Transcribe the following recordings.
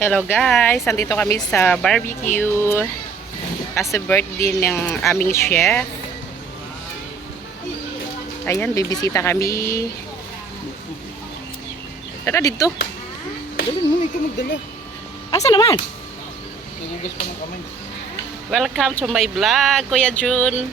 Hello guys, nandito kami sa barbecue kasi birthday ng aming chef. Ayan, bibisita kami. Tara dito. Dali mo, ikaw magdala. Asa naman? Nagugas pa ng kamay. Welcome to my vlog, Kuya Jun.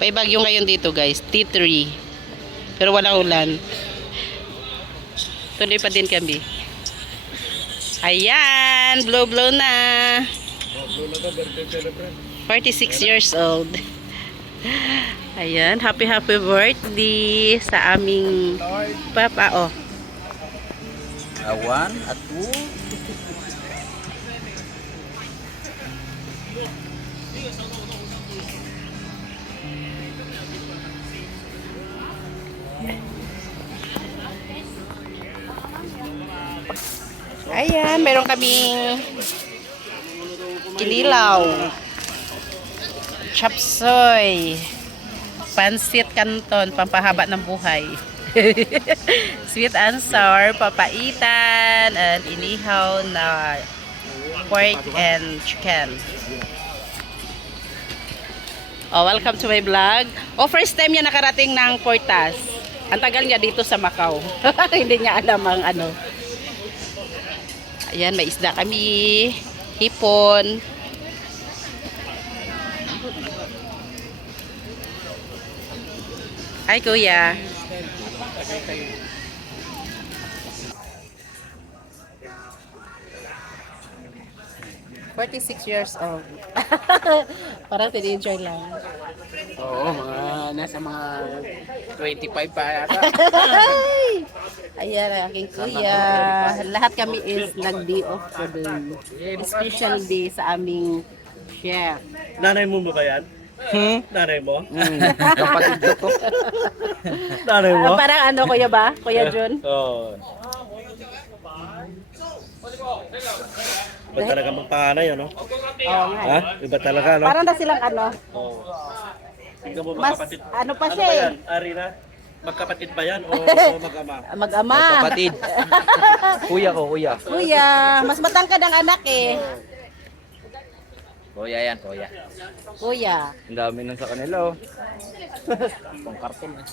May bagyo ngayon dito guys, T3. Pero walang ulan. Tuloy pa din kami. Ayan, blow na. 46 years old. Ayan, happy birthday sa aming papa. Oh. One, at two. Ayan, meron kaming kinilaw, chapsoy, pansit canton, pampahaba ng buhay. Sweet and sour, papaitan, and inihaw na pork and chicken. Oh, welcome to my vlog. Oh, first time niya nakarating ng Portas. Ang tagal niya dito sa Macau. Hindi niya alam ang ano. Ayan, may isda kami, hipon. Hi, Kuya. "46 years old." Parang teenager lang. Oo, nasa mga 25 pa yata. Ayan, ang aking kuya. Lahat kami is nag-day off today. Special day sa aming chef. Nanay mo ba yan? Nanay mo? Kapatid ko. Nanay mo? Parang ano, kuya ba? Kuya Jun? Oo. Iba talaga magpanganay, ano? Oo nga. Ha? Iba talaga, no? Parang na silang ano. Oo. Tingnan mo, Mas, magkapatid. ano pa Ano siya ba eh. yan? Arina? Magkapatid ba yan o mag-ama? Mag-ama. Kapatid. Kuya ko, kuya. Kuya, mas matangkad ang anak eh. Kuya yan, kuya. Kuya. Ang dami nun sa kanila, oh. Pang karton, eh.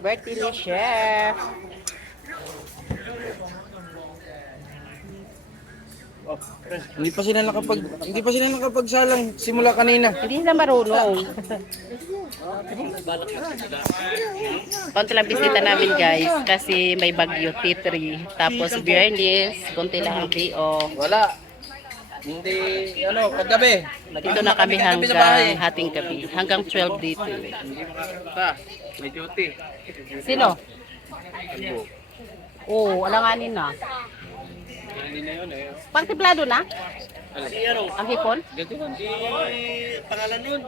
Birthday ni chef. Hindi pa sila nakapagsalang simula kanina. Hindi na marunong. Konti lang bisita namin guys kasi may bagyo T3. Tapos Biyernes, konti lang ang day off. Wala. Hindi, kagabi. Dito na kami hanggang hating gabi. Hanggang 12 dito. May duty. Sino? Oo, alanganin na. Hindi na yun, eh. Pagtiplado na? Si ano? Ang hipon? Ganito lang. Si pangalan nun?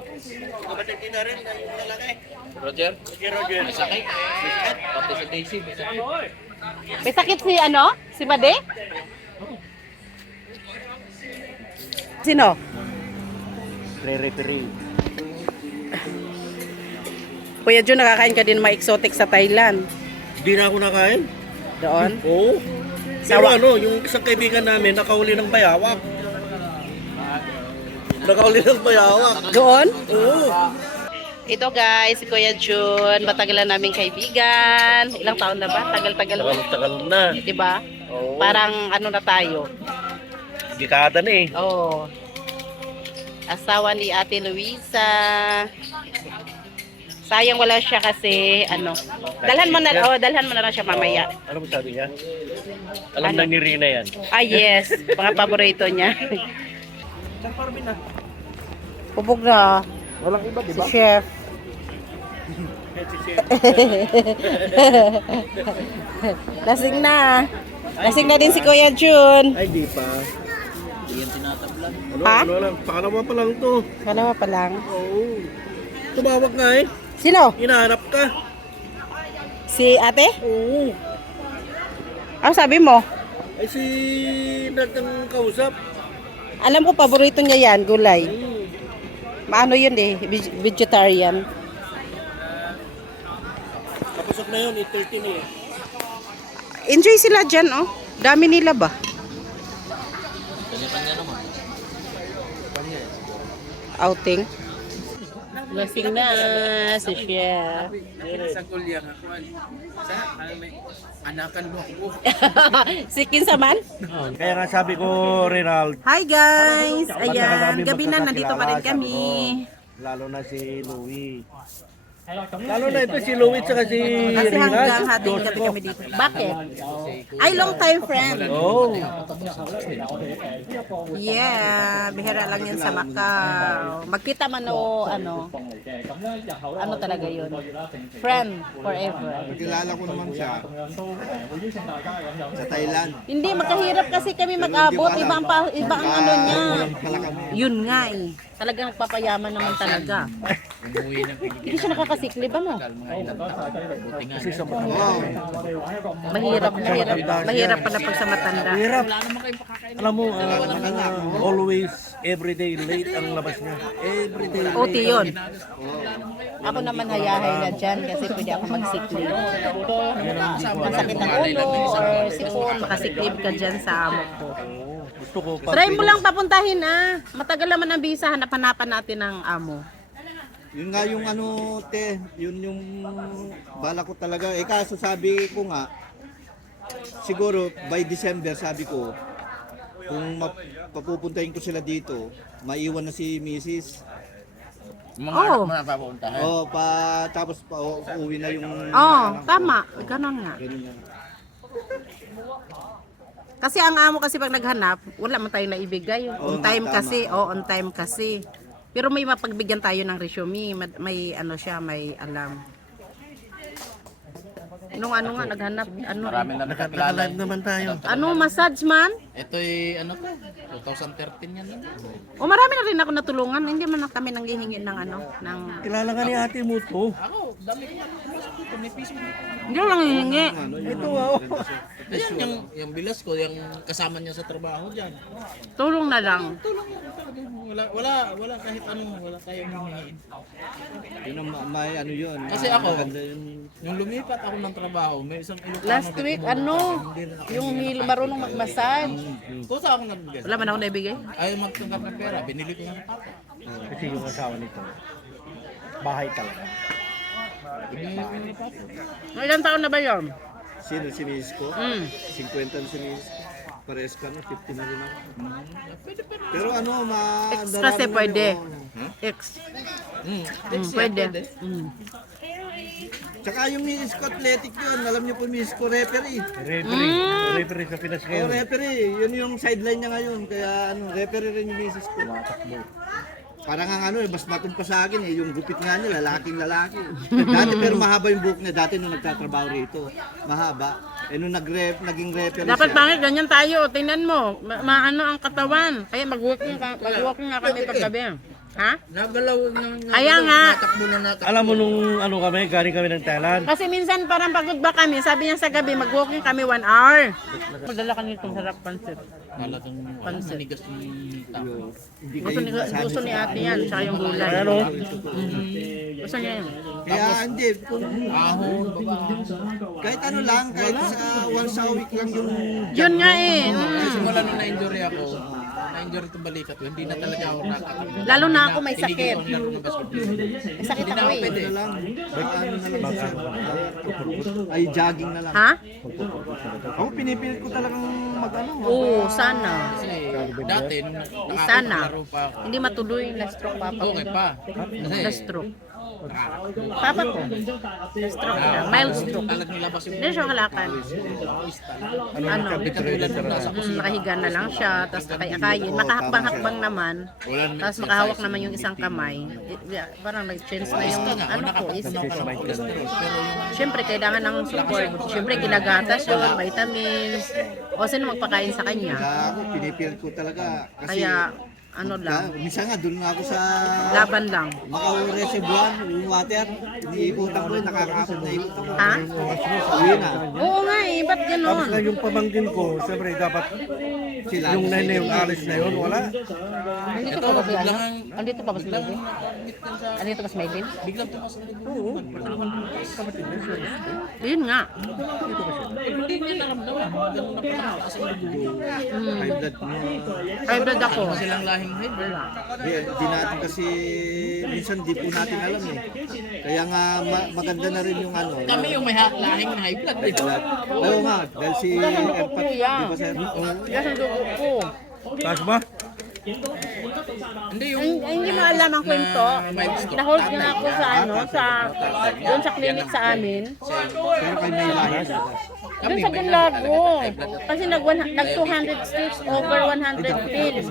Kapatid din na rin ang lalaki. Roger? Si Roger. May sakit. Pati si Daisy, may sakit. May sakit si ano? Si Made? Sino? Re-referee. Kuya Jun, nakakain ka din mga exotic sa Thailand. Hindi na ako nakain. Doon? Oo. Pero Sawa. ano, yung isang kaibigan namin, nakahuli ng bayawak. Nakahuli ng bayawak. Doon? Oo. Ito guys, si Kuya Jun, matagal na naming kaibigan. Ilang taon na ba? Tagal-tagal na. Tagal na. Diba? Oo. Parang ano na tayo. Gikada na eh. Oh. Asawa ni Ate Luisa. Sayang wala siya kasi ano. Dalhan mo na lang siya mamaya. Ano mo sabi niya? Alam Ano? na ni Rina yan. Ah yes, mga paborito niya. Saan parmin na? Pupog na. Walang iba, di Si chef. Lasing na. Lasing na din si Kuya Jun. Ay, di pa. Hindi yan tinatablan. Ano, Ha? ano lang. Pakalawa pa lang to. Kalawa pa lang. Oo. Tumawag nga eh. Sino? Hinahanap ka. Si ate? Oo. Ano sabi mo? Ay si Nat ang kausap. Alam ko paborito niya yan, gulay. Maano yun eh, vegetarian. Kapusok na yun, 8:30 na yun. Enjoy sila dyan, oh. Dami nila ba? Outing. Lasing na si Chef. Sa kulya nga. Sa, anakan mo ako. Sikin sa man? Kaya nga sabi ko, Rinald, Hi guys! matagal na Ayan, kami gabi na, nandito pa rin magkakakilala, kami. sabi ko, lalo na si Louie. Lalo na ito si Louie at si Kasi Rinald. hanggang hating gabi kami dito. Bakit? Ay, long time friend. Oh, Yeah, bihira lang yan sa Macau. Magkita man o ano talaga yun? Friend forever. Kilala ko naman siya sa Thailand. Hindi, makahirap kasi kami mag-abot. Iba ang ano niya. Pala kami. Yun nga eh. Talagang nagpapayaman naman talaga. Hindi siya nakakasikli ba mo? kasi sa Mahirap pala pag sa matanda. hirap. Alam mo, always, everyday late ang labas niya. Everyday late. OT yun. Ako naman hayahay na dyan kasi pwede ako magsikli. Masakit ang ulo or sipon, makasiklib ka dyan sa amo ko. Gusto ko Try mo lang papuntahin ah. Matagal naman ang visa, hanap-hanapan natin ng amo. Yun nga yung ano, te, yun yung bala ko talaga. Eh kaso sabi ko nga, siguro by December sabi ko, kung papupuntahin ko sila dito, maiwan na si Mrs. Oh. Oh, tapos uuwi na yung Oh, tama. Ganon nga. ganun na. Kasi ang amo kasi pag naghanap, wala man tayong naibigay. On time tama. kasi, on time kasi. Pero may mapagbigyan tayo ng resume, may ano siya, may alam. Nung ano nga, naghanap, ano na nakakalive naman tayo. ano, massage man? Ito'y ano to? 2013 yan. O marami na rin ako natulungan, hindi man kami nanghihingi ng ano, ng... Kilala nga ni ate mo to. Ako, dami ko na may piso. Hindi ko lang hihingi. Ito wow. Ayan, yung bilas ko, yung kasama niya sa trabaho dyan. Tulong na lang. Tulong mo talaga. Wala kahit anong, wala tayong hinihiin. Yun ang may ano yun. Kasi ako, maganda yun. yung lumipat ako ng trabaho, may isang Ilocano. Last week, ano, yung marunong mag-massage. Kusa ako nagbigay. Wala man ako naibigay. Ayaw magtanggap ng pera, binili ko ng papa. Kasi yung asawa nito, bahay talaga. Ilang taon na ba yun? Sino si Mrs. ko? 50 na si Mrs. ko. Pares ka na, 50 na rin ako. Pero ano, Ex kasi pwede. Ex. Pwede. Tsaka yung Mrs. ko athletic yun. Alam niyo po Mrs. ko referee. Referee sa Pinas Oh, ngayon. referee. Yun yung sideline niya ngayon. Kaya ano, referee rin yung Mrs. ko. Parang ang ano, mas matumpa sa akin eh. Yung gupit nga niya, lalaking lalaki. Dati pero mahaba yung buhok niya. Dati nung nagtatrabaho rito. Mahaba. Eh nung naging referee Dapat siya. pangit, ganyan tayo. Tingnan mo, maano ang katawan. Kaya mag-walking nga kami paggabi. Ha? Nagalaw Kaya nga. natakbo na natakbo. Alam mo nung ano kami, galing kami ng Thailand. Kasi minsan parang pagod ba kami, sabi niya sa gabi, mag-walking kami 1 hour. Madala ka nitong sarap pansit. Talagang manigas yung tao. Gusto ni ate yan, tsaka yung gulay. Ano? Gusto niya yun. Kaya hindi, kung Ahon, baba. kahit ano lang, kahit sa once a week lang yung Yun nga eh. Simula nung na-injury ako, na-injury itong balikat ko, hindi na talaga ako nakakapit. Lalo na ako may sakit. Tinigil ko ang laro ng basketball. May sakit ako eh. ano lang, ano na lang siya. Ay, jogging na lang. Ha? Ako pinipilit ko talagang mag-ano. Oo, sana. Kasi dati, nung Sana. nakakalaro pa ako, Hindi matuloy, na-stroke papa ko. okay pa. Kasi, Na-stroke. Papa ko. Na-stroke na. Mild stroke. talag nilabas yung Hindi siya kalakan. Ano? katulad nung nasa Nakahiga na lang siya, tapos nakayakayin. Makahakbang-hakbang naman. Tapos makahawak naman yung isang kamay. Parang nag-change na yung ano ko. Siyempre, kailangan ng support. Siyempre, kinagatas yun, vitamins. O sino magpakain sa kanya. Kaya ako pinipilit ko talaga. Kasi, Kaya, ano lang, minsan nga, doon ako sa laban lang. Macau Reservoir, yung water. Iniiputan ko, nakakapit na iputan ko. Ha? Uwi na. Oo nga eh, ba't Tapos gano'n? lang yung pamangkin ko, siyempre dapat Sila. Yung nene, yung alis na yun, wala. Andito pa ba si ano? Andito pa ba si Maylin? Andito pa si Maylin? Biglang tumas na rin. Yun nga. Hindi niya naramdaman. Ganun na pala kasi magulo. High blood niya. High blood ako. Silang lahing high blood. Di natin kasi, minsan di po natin alam eh. Kaya nga maganda na rin yung ano. Kami yung may lahing high blood. Eh. Oo nga, dahil si Erpat, di ba sir? Yes, ang dugo ko. Taas ba? Hindi yung Hindi mo alam ang kwento. Na-hold nga ako sa ano, doon sa clinic sa amin. Pero kay may lahi. Doon sa Bulago. Kasi nag 200 strips over 100 pills.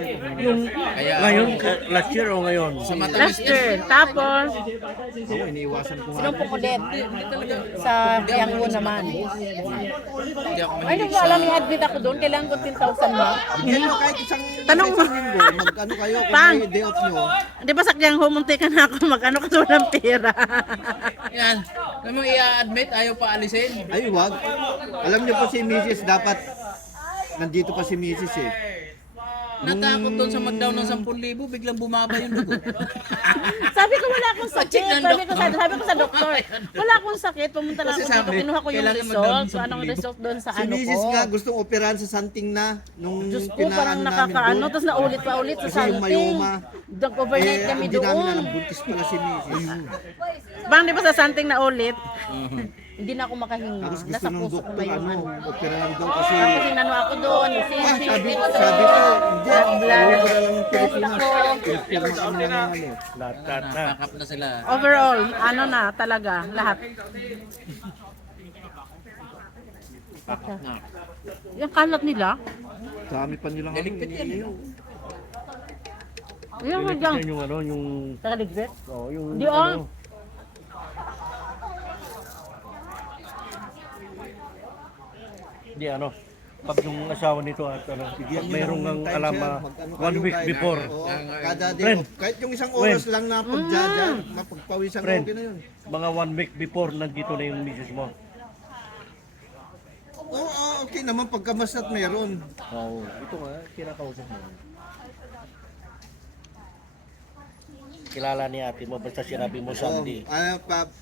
kaya Ngayon, last year o ngayon? sa mata Last year. Tapos, Oo, iniiwasan ko nga. sinumpok ulit. Sa Yangwo naman. hindi ako Ay, hindi ko alam, i-admit ako doon. Kailangan ko 10,000 ba? Bigyan nyo kahit Tanong mo. isang linggo, mag-ano kayo kung Pang. may day off nyo. Di ba sa Yangwo, munti ka na ako mag-ano kasi walang pera. yan. Alam mo i-admit ayaw pa alisin. Ay, wag. Alam nyo po si Mrs. dapat nandito pa si Mrs. eh. Natakot doon sa mag-down ng 10,000, biglang bumaba yung dugo. Sabi ko wala akong sakit. Check ng Sabi ko sa doktor, wala akong sakit. Pumunta lang Kasi ako dito. sabi, Kinuha ko yung kailangan result. mag-down Kung anong 10,000. result doon sa Si ano Mrs. ko. nga gustong operahan sa something na nung Diyos ko, parang namin nakakaano. doon. Tapos naulit pa ulit sa Kasi yung something. mayoma. Nag-overnight kami hindi namin alam, doon. buntis pala si Mrs. Bang, di ba sa something na ulit? Hindi na ako makahinga. Tapos gusto Nasa ng puso ko doktor, na yung ano, ano. operahan daw kasi. Tapos inano ako doon. Sabi ko, hindi. Blood. Wala lang yung Test Pilipinas. ako. Pirma kami ng ano. Lahat na. Nakakap na sila. Overall, ano na talaga, lahat. Yung kalat nila, Dami pa nilang ano. Delikpit yan, eh. yung hanggang Yan yung ano, yung... nakaligpit. Oh, yung... Di ah. ano, Di ano, pag yung asawa nito at ano, Bigyan nyo mayroong ng ang time, alam sir. na Mag-ano 1 kayo week kahit- before. Oo, kada day Friend. off. Kahit yung isang oras lang na pagdadyan, mapagpawisan ko, Friend, okay na yun. mga 1 week before nandito na yung misis mo. Oo, okay naman pagka masat meron. Oo. Ito nga, kinakausap mo. Kilala ni ate mo, basta sinabi mo Sunday.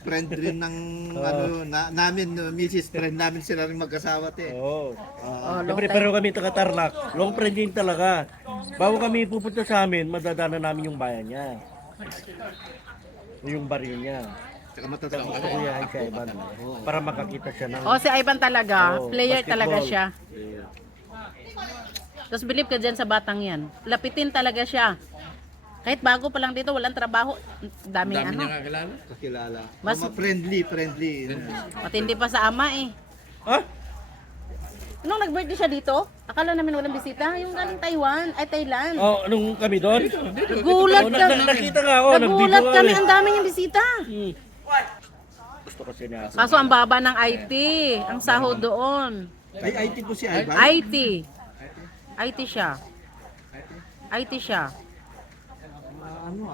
Friend rin ng ano, namin, Mrs. Friend namin sila rin mag-asawa te. Oo. Oh, Siyempre, pero kami taga-Tarlac, long friend din talaga. Bago kami pupunta sa amin, madadana namin yung bayan niya. Yung baryo niya. Saka matatao. Gusto ko yan si Ivan. Para makakita siya ng... O si Ivan talaga, Oo, player talaga basketball. siya. Tapos believe ka dyan sa batang yan. Lapitin talaga siya. Kahit bago pa lang dito, walang trabaho. Daming Dami ano. niya kakilala. Kakilala. Mas- Friendly. Matindi pa sa ama eh. Ha? Nung nag-birthday siya dito, akala namin walang bisita. Yung galing Taiwan, ay Thailand. Oh, nung kami doon? Nagulat Oh, kami. nakita nga ako, Nagulat nag-video kami, kami. ang dami niyang bisita. Gusto kasi niya. Kaso ang baba ng IT, ang sahod doon. Ay, IT po si Ivan. IT. IT siya. IT siya. Ano